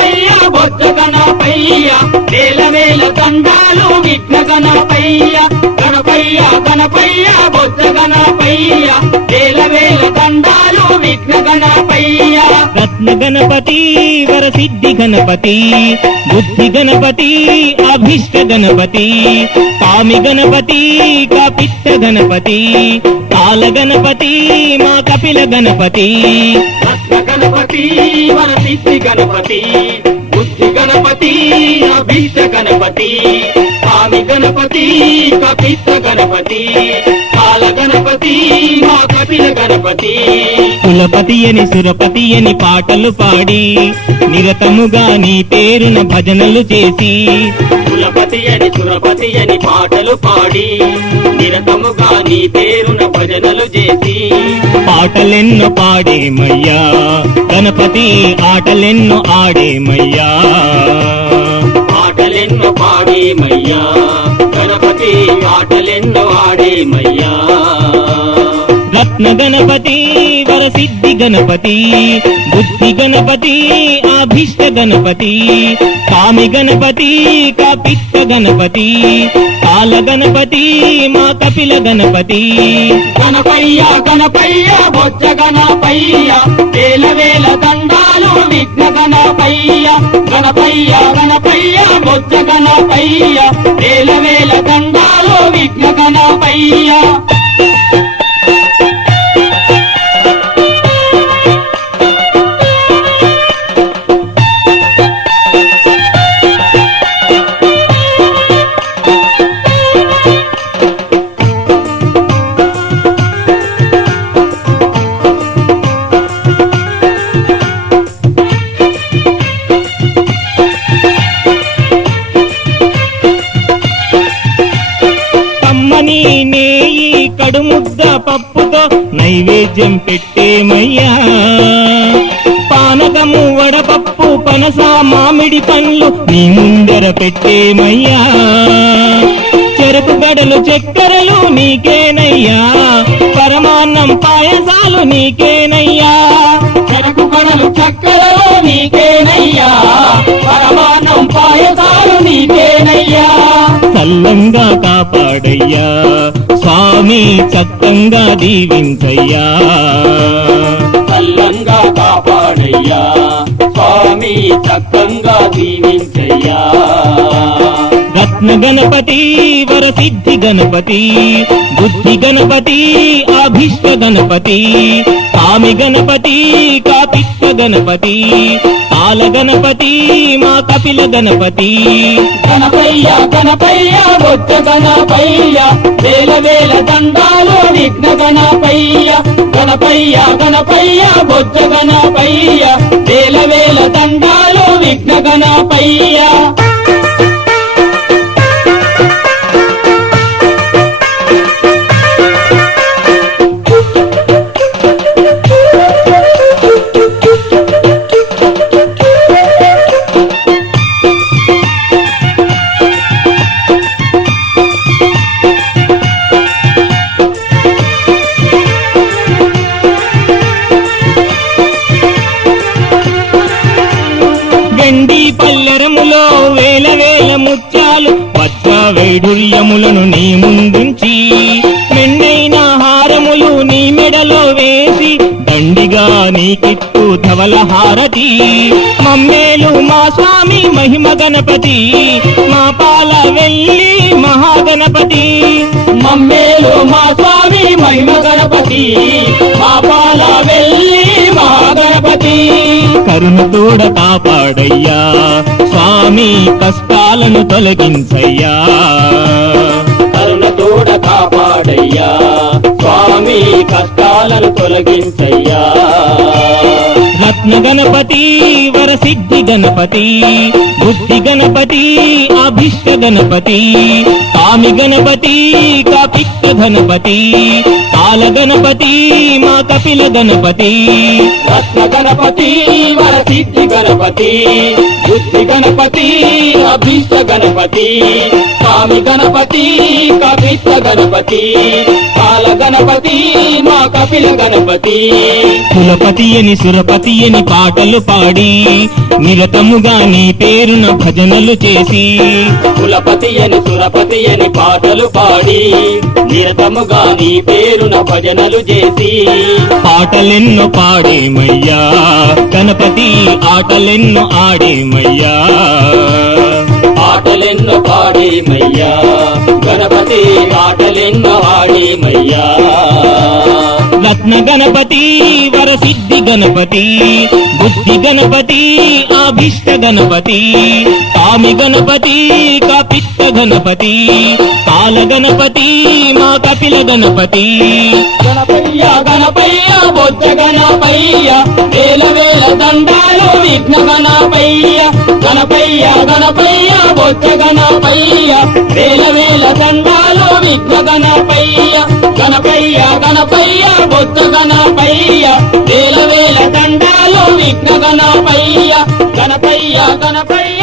గణపయ్య బొజ్జ గణపయ్య వేల వేల దండాలు విఘ్న గణపయ్య గణపయ్య గణపయ్య బొజ్జ గణపయ్య వేల వేల దండాలు విఘ్న గణపయ్య రత్న గణపతి వరసిద్ధి గణపతి బుద్ధి గణపతి అభిష్ట గణపతి కామి గణపతి కపిత్త గణపతి కాల గణపతి మా కపిల గణపతి రత్న గణపతి వరసిద్ధి గణపతి బుద్ధి గణపతి అభిష్ట గణపతి కామి గణపతి కపిత్త గణపతి కాల గణపతి మా కపిల గణపతి కులపతి అని సురపతి అని పాటలు పాడి నిరతముగా నీ పేరున భజనలు చేసి కులపతి అని సురపతి అని పాటలు పాడి నిరతముగా నీ పేరున భజనలు చేసి పాటలెన్నో పాడేమయ్యా గణపతి ఆటలెన్నో ఆడేమయ్యా ఆటలెన్నో పాడేమయ్యా గణపతి ఆటలెన్నో ఆడేమయ్యా రత్న గణపతి వరసిద్ధి గణపతి బుద్ధి గణపతి అభిష్ట గణపతి కామి గణపతి కపిత్త గణపతి కాల గణపతి మా కపిల గణపతి గణపయ్య గణపయ్య బొజ్జ గణపయ్య వేల వేల దండాలు విఘ్న గణపయ్య గణపయ్య గణపయ్య బొజ్జ గణపయ్య వేల వేల దండాలు విఘ్న గణపయ్య కమ్మని నేయి కడుముద్ద పప్పుతో నైవేద్యం పెట్టేమయ్యా పానకము వడపప్పు పనస మామిడి పండ్లు నీ ముందర పెట్టేమయ్యా చెరుకు గడలు చక్కెరలు నీకేనయ్యా పరమాన్నం పాయసాలు నీకేనయ్యా చెరకు గడలు చక్కరలు నీకేనయ్యా పరమాన్నం పాయసాలు నీకేనయ్యా చల్లంగా కాపాడయ్యా స్వామి చక్కంగా దీవించయ్యా చల్లంగా కాపాడయ్యా స్వామి చక్కంగా దీవించయ్యా రత్న గణపతి వరసిద్ధి గణపతి బుద్ధి గణపతి అభిష్ట గణపతి కామి గణపతి కపిత్త గణపతి కాల గణపతి మా కపిల గణపతి గణపయ్య గణపయ్య బొజ్జ గణపయ్య వేల వేల దండాలు విఘ్న గణపయ్య గణపయ్య గణపయ్య బొజ్జ గణపయ్య వేల వేల దండాలు విఘ్న గణపయ్య గండి పల్లెరములో వేల వేల ముత్యాలు పచ్చ వైఢూర్యములను నీ ముందుంచి మెండైన హారములు నీ మెడలో వేసి దండిగా నీకిత్తు ధవల హారతి మమ్మేలు మా స్వామి మహిమ గణపతి మా పాల వెళ్ళి మహాగణపతి మమ్మేలు మా స్వామి మహిమ గణపతి మా పాల వెళ్ళి మహాగణపతి కరుణతోడ కాపాడయ్యా స్వామి కష్టాలను తొలగించయ్యా కరుణతోడ కాపాడయ్యా స్వామి కష్టాలను తొలగించయ్యా రత్న గణపతి వరసిద్ధి గణపతి బుద్ధి గణపతి అభిష్ట గణపతి కామి గణపతి కపిత్త గణపతి కాల గణపతి మా కపిల గణపతి రత్న గణపతి వరసిద్ధి గణపతి బుద్ధి గణపతి అభీష్ట గణపతి కామి గణపతి కపిత్త గణపతి కాల గణపతి మా కపిల గణపతి కులపతి అని సురపతి అని అని పాటలు పాడి నిరతముగా నీ పేరున భజనలు చేసి కులపతి అని సురపతి అని పాటలు పాడి నిరతముగా నీ పేరున భజనలు చేసి పాటలెన్నో పాడేమయ్యా గణపతి ఆటలెన్నో ఆడేమయ్యా ఆటలెన్నో పాడేమయ్యా గణపతి ఆటలెన్నో ఆడేమయ్యా రత్న గణపతి వరసిద్ధి గణపతి బుద్ధి గణపతి ఆభిష్ట గణపతి కామి గణపతి కపిత్త గణపతి కాల గణపతి మా కపిల గణపతి గణపయ్య గణపయ్య బొజ్జ గణపయ్య వేల వేల దండాలు విఘ్న గణపయ్య గణపయ్య గణపయ్య బొజ్జ గణపయ్య వేల వేల దండాలు విఘ్న గణపయ్య గణపయ్య గణపయ్య బొజ్జ గణపయ్య వేల వేల దండాలు విఘ్న గణపయ్య గణపయ్య గణపయ్య